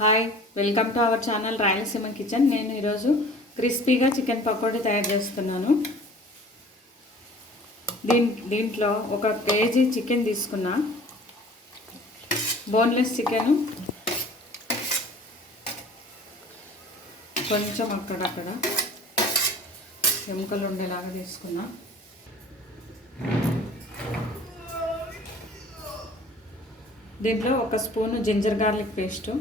Hi welcome to our channel Rayalaseema kitchen నేను ఈరోజు క్రిస్పీగా చికెన్ పకోడీ తయారు చేస్తున్నాను. దీన్ దీంట్లో ఒక కేజీ చికెన్ తీసుకున్నా. Boneless chicken. కొంచెం అక్కడక్కడ ఎముకలు ఉండేలాగా తీసుకున్నా. దీంట్లో ఒక స్పూను జింజర్ గార్లిక్ పేస్టు.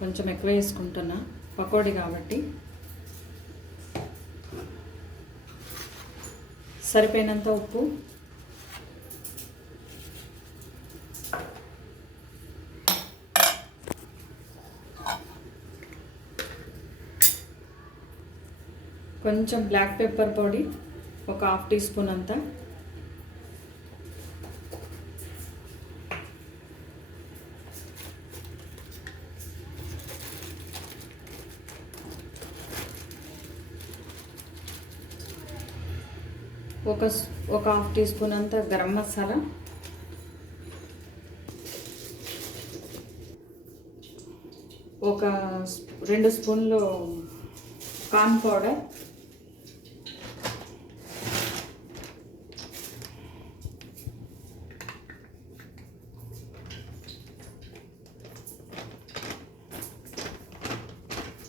కొంచెం ఎక్కువ వేసుకుంటున్నా. పకోడీ కాబట్టి. సరిపోయినంత ఉప్పు. కొంచెం బ్లాక్ పెప్పర్ పొడి ఒక హాఫ్ టీ స్పూన్ అంతా. ఒక ఒక హాఫ్ టీ స్పూన్ అంత గరం మసాలా. ఒక రెండు స్పూన్లు కార్న్ పౌడర్.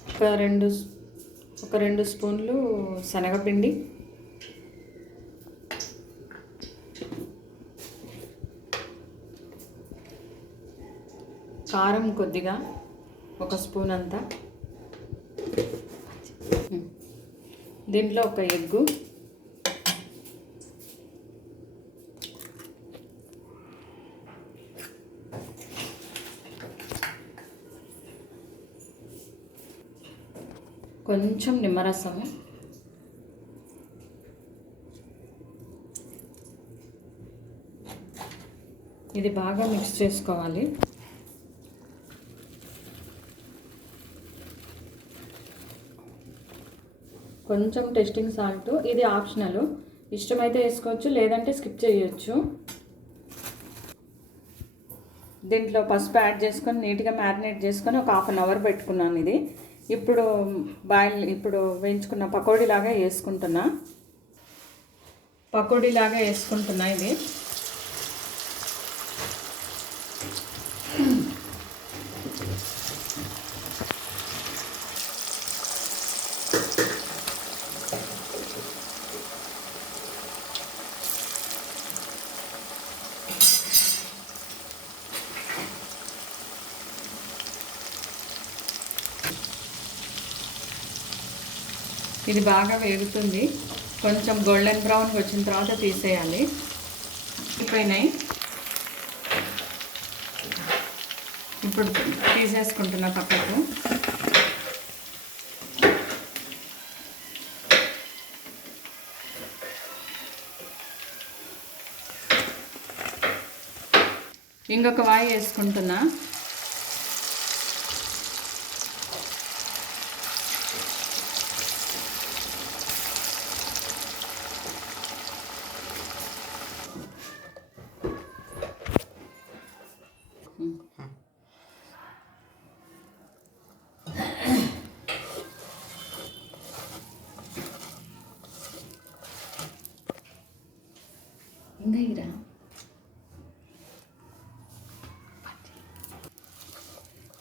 ఒక రెండు ఒక రెండు స్పూన్లు శనగపిండి. కారం కొద్దిగా ఒక స్పూన్ అంతా. దీంట్లో ఒక ఎగ్గు. కొంచెం నిమ్మరసము ఇది బాగా మిక్స్ చేసుకోవాలి. కొంచెం టెస్టింగ్ సాల్ట్ ఇది ఆప్షనల్. ఇష్టమైతే వేసుకోవచ్చు లేదంటే స్కిప్ చేయొచ్చు. దీంట్లో పసుపు యాడ్ చేసుకొని నీట్గా మ్యారినేట్ చేసుకొని ఒక హాఫ్ అన్ అవర్ పెట్టుకున్నాను ఇది. ఇప్పుడు బాయిల్ ఇప్పుడు వేయించుకున్న పకోడీలాగా వేసుకుంటున్నా. పకోడీ లాగా వేసుకుంటున్నా ఇది. ఇది బాగా వేగుతుంది. కొంచెం గోల్డెన్ బ్రౌన్ వచ్చిన తర్వాత తీసేయాలి. అయిపోయినాయి. ఇప్పుడు తీసేసుకుంటున్నా పక్కకు. ఇంకొక వాయి వేసుకుంటున్నా.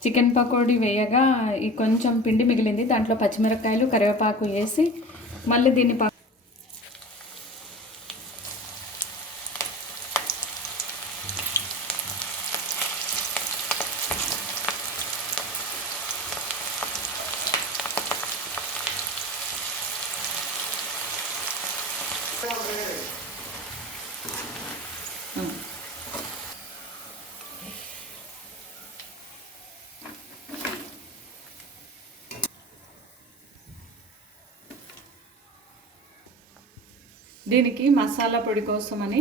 చికెన్ పకోడీ వేయగా ఈ కొంచెం పిండి మిగిలింది. దాంట్లో పచ్చిమిరపకాయలు కరివేపాకు వేసి మళ్ళీ దీన్ని దీనికి మసాలా పొడి కోసమని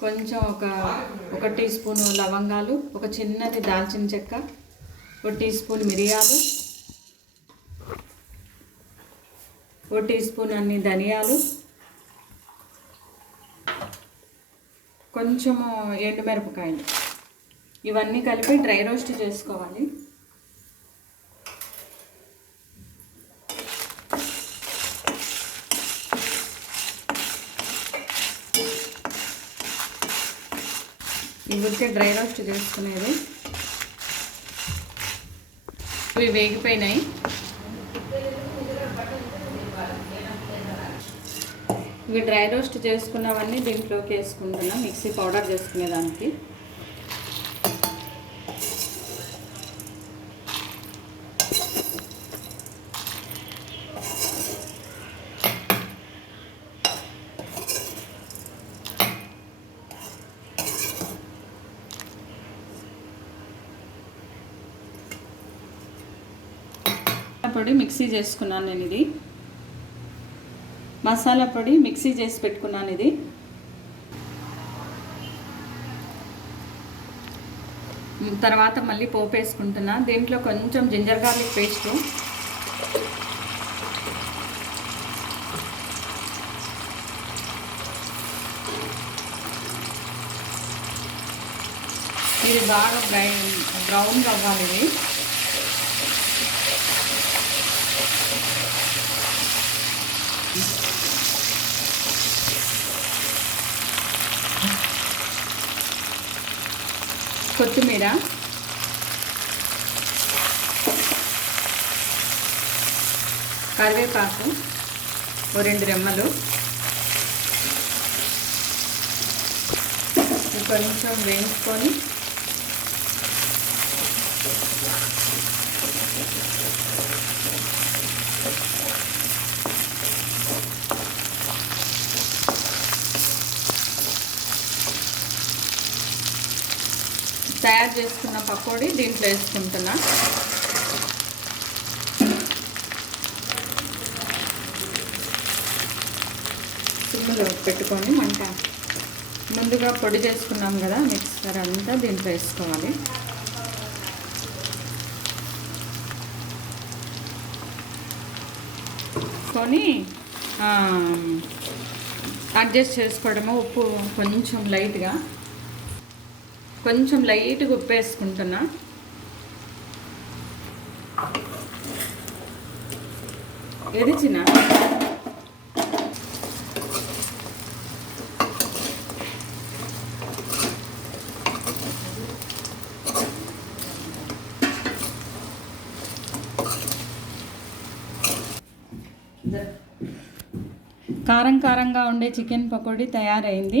కొంచెం ఒక ఒక టీ స్పూన్ లవంగాలు ఒక చిన్నది దాల్చిన చెక్క ఒక టీ స్పూన్ మిరియాలు ఒక టీ స్పూన్ అన్ని ధనియాలు కొంచెము ఎండుమిరపకాయలు. ఇవన్నీ కలిపి డ్రై రోస్ట్ చేసుకోవాలి. ఇవి డ్రై రోస్ట్ చేసుకునేది. ఇవి వేగిపోయినాయి. ఇవి డ్రై రోస్ట్ చేసుకున్నవన్నీ దీంట్లోకి వేసుకుంటున్నాం మిక్సీ పౌడర్ చేసుకునేదానికి. పొడి మిక్సీ చేసుకున్నాను నేను ఇది. మసాలా పొడి మిక్సీ చేసి పెట్టుకున్నాను ఇది. తర్వాత మళ్ళీ పోపు వేసుకుంటున్నా. దీంట్లో కొంచెం జింజర్ గార్లిక్ పేస్టు. ఇది బాగా బ్రౌన్ బ్రౌన్ అవ్వాలి ఇది. కొత్తిమీర. కరివేపాకు ఓ రెండు రెమ్మలు. కొంచెం వేయించుకొని తయారు చేసుకున్న పకోడీ దీంట్లో వేసుకుంటున్నా. సిమ్లో పెట్టుకొని మంట. ముందుగా పొడి చేసుకున్నాం కదా మిక్సర్ అంతా దీంట్లో వేసుకోవాలి. కొని అడ్జస్ట్ చేసుకోవడము ఉప్పు కొంచెం లైట్గా కొంచెం లైట్గా ఉప్పు వేసుకుంటున్నా ఏది చిన్న? కారం కారంగా ఉండే చికెన్ పకోడీ తయారైంది.